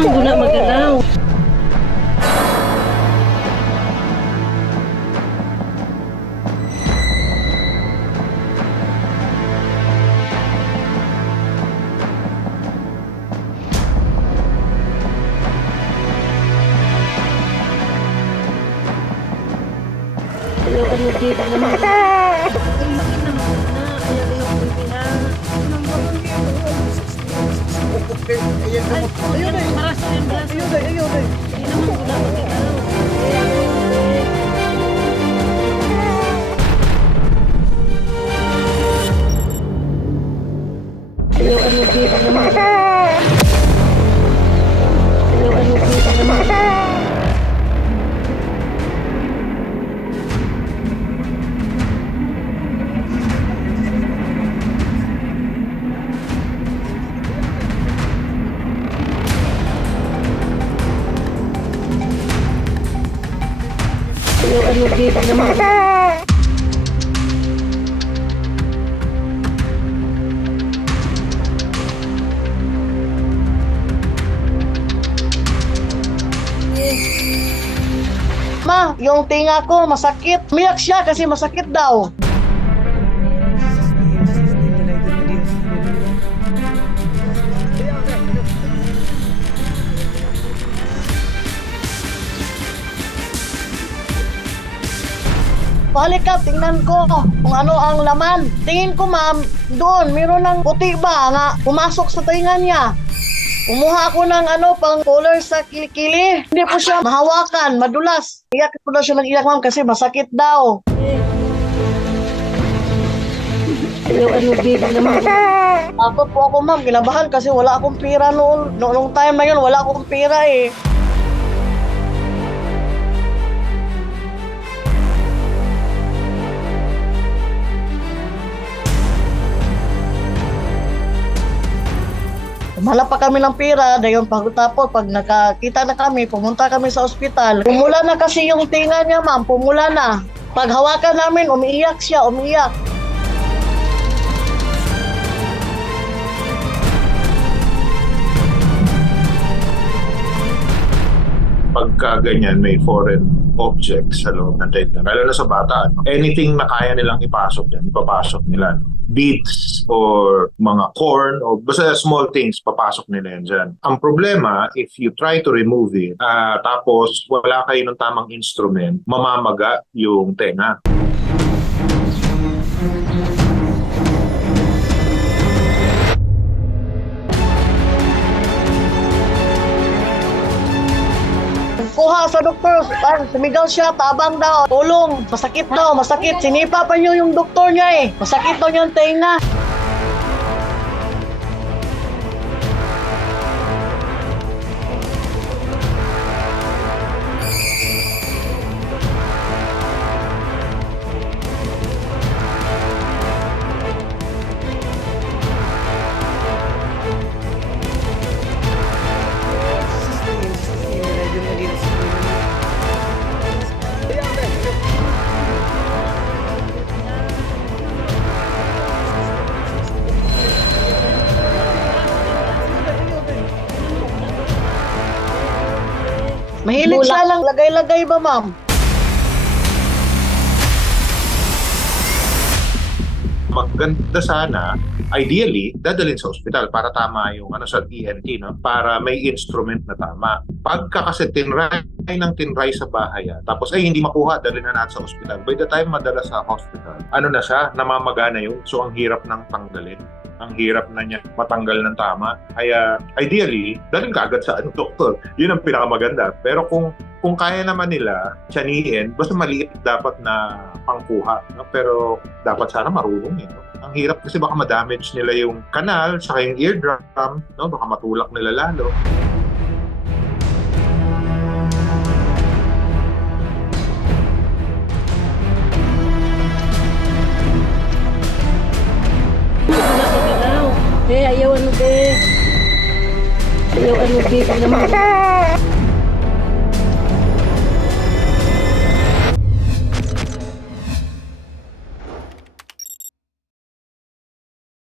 Guna magalaw. Ayaw ka mo dito naman. Ayun ay. Ayun ay. Hindi naman guna magalaw. Ayaw ka mo dito naman. Ayaw ka mo dito naman. Ayaw ka mo dito naman. Ma, yung tinga ko masakit. Umiyak siya kasi masakit daw. Balik ka, tingnan ko kung ano ang laman. Tingin ko ma'am, doon, meron ng puti ba nga pumasok sa tinga niya. Kumuha ako ng pang color sa kilikili. Hindi po siya mahawakan, madulas. Iyak ko na siya nag-iyak ma'am kasi masakit daw. Ayaw ka mo dito naman. Takot po ako ma'am, kinabahan kasi wala akong pera noon. Noong time na yun, wala akong pera eh. Mahala pa kami ng pera, dayon pagkatapos pag nakakita na kami, pumunta kami sa ospital. Pumula na kasi yung tinga niya ma'am, pumula na. Pag hawakan namin, umiiyak siya, umiiyak. Pagka ganyan may foreign objects sa loob ng tenga, lalo na sa bata, anything na kaya nilang ipasok dyan, ipapasok nila. Beads or mga corn o basta small things, papasok nila yan dyan. Ang problema, if you try to remove it, tapos wala kayo ng tamang instrument, mamamaga yung tenga. Kuha sa doktor, sumigaw siya, tabang daw, tulong, masakit daw, masakit. Sinipa pa niyo yung doktor niya eh, masakit daw yung tenga. Mahilig siya lang lagay-lagay ba ma'am? Maganda sana, ideally, dadalhin sa ospital para tama yung sa ENT, no? Para may instrument na tama. Pagka kasi tinry sa bahay, tapos ay hindi makuha, dalhin na natin sa ospital. By the time madala sa hospital, na siya, namamaga na yun. So ang hirap nang tanggalin. Ang hirap na niya matanggal ng tama. Kaya ideally, dalhin ka agad sa doktor. Yun ang pinakamaganda. Pero kung kaya naman nila tiyanin, basta maliit dapat na pangkuha. No? Pero dapat sana marunong yun. No? Ang hirap kasi baka ma-damage nila yung kanal, saka yung eardrum, no? Baka matulak nila lalo. Guna magalaw. Ayaw ano dito naman.